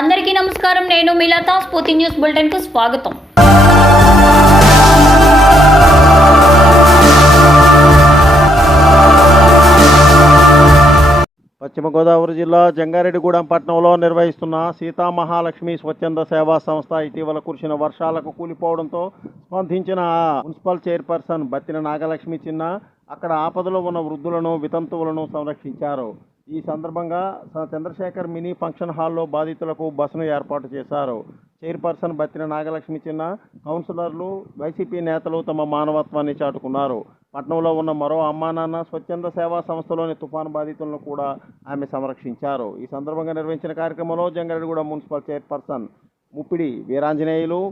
అందరికీ నమస్కారం. నేను మిలతా. స్ఫూర్తి న్యూస్ బులెటిన్ కు స్వాగతం. పశ్చిమ గోదావరి జిల్లా జంగారెడ్డిగూడెం పట్టణంలో నిర్వహిస్తున్న సీతామహాలక్ష్మి స్వచ్ఛంద సేవా సంస్థ ఇటీవల కురిసిన వర్షాలకు కూలిపోవడంతో స్పందించిన మున్సిపల్ చైర్పర్సన్ బత్తిన నాగలక్ష్మి చిన్న అక్కడ ఆపదలో ఉన్న వృద్ధులను వితంతువులను సంరక్షించారు. ఈ సందర్భంగా చంద్రశేఖర్ మినీ ఫంక్షన్ హాల్లో బాధితులకు బస్సును ఏర్పాటు చేశారు. చైర్పర్సన్ బత్తిన నాగలక్ష్మి చిన్న, కౌన్సిలర్లు, వైసీపీ నేతలు తమ మానవత్వాన్ని చాటుకున్నారు. పట్టణంలో ఉన్న మరో అమ్మానాన్న స్వచ్ఛంద సేవా సంస్థలోని తుఫాను బాధితులను కూడా ఆమె సంరక్షించారు. ఈ సందర్భంగా నిర్వహించిన కార్యక్రమంలో జంగారెడ్డిగూడెం మున్సిపల్ చైర్పర్సన్ ముప్పిడి వీరాంజనేయులు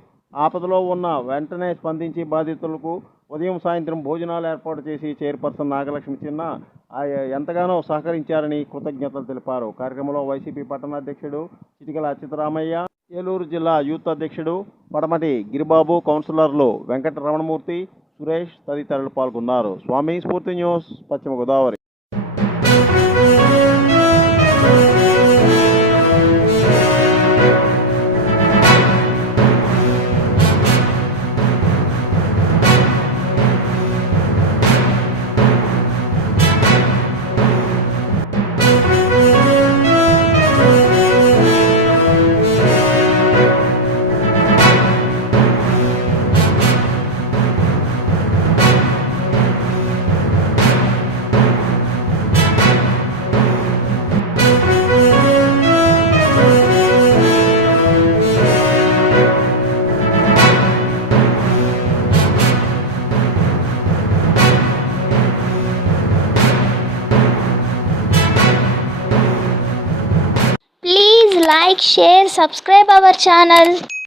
ఆపదలో ఉన్న వెంటనే స్పందించి బాధితులకు ఉదయం సాయంత్రం భోజనాలు ఏర్పాటు చేసి చైర్పర్సన్ నాగలక్ష్మి చిన్న ఎంతగానో సహకరించారని కృతజ్ఞతలు తెలిపారు. కార్యక్రమంలో వైసీపీ పట్టణ అధ్యక్షుడు చిటికల అచ్యుతరామయ్య, ఏలూరు జిల్లా యూత్ అధ్యక్షుడు పడమటి గిరిబాబు, కౌన్సిలర్లు వెంకట రమణమూర్తి, సురేష్ తదితరులు పాల్గొన్నారు. స్వామి స్ఫూర్తి న్యూస్, పశ్చిమ Godavari. Please like, share, subscribe our channel.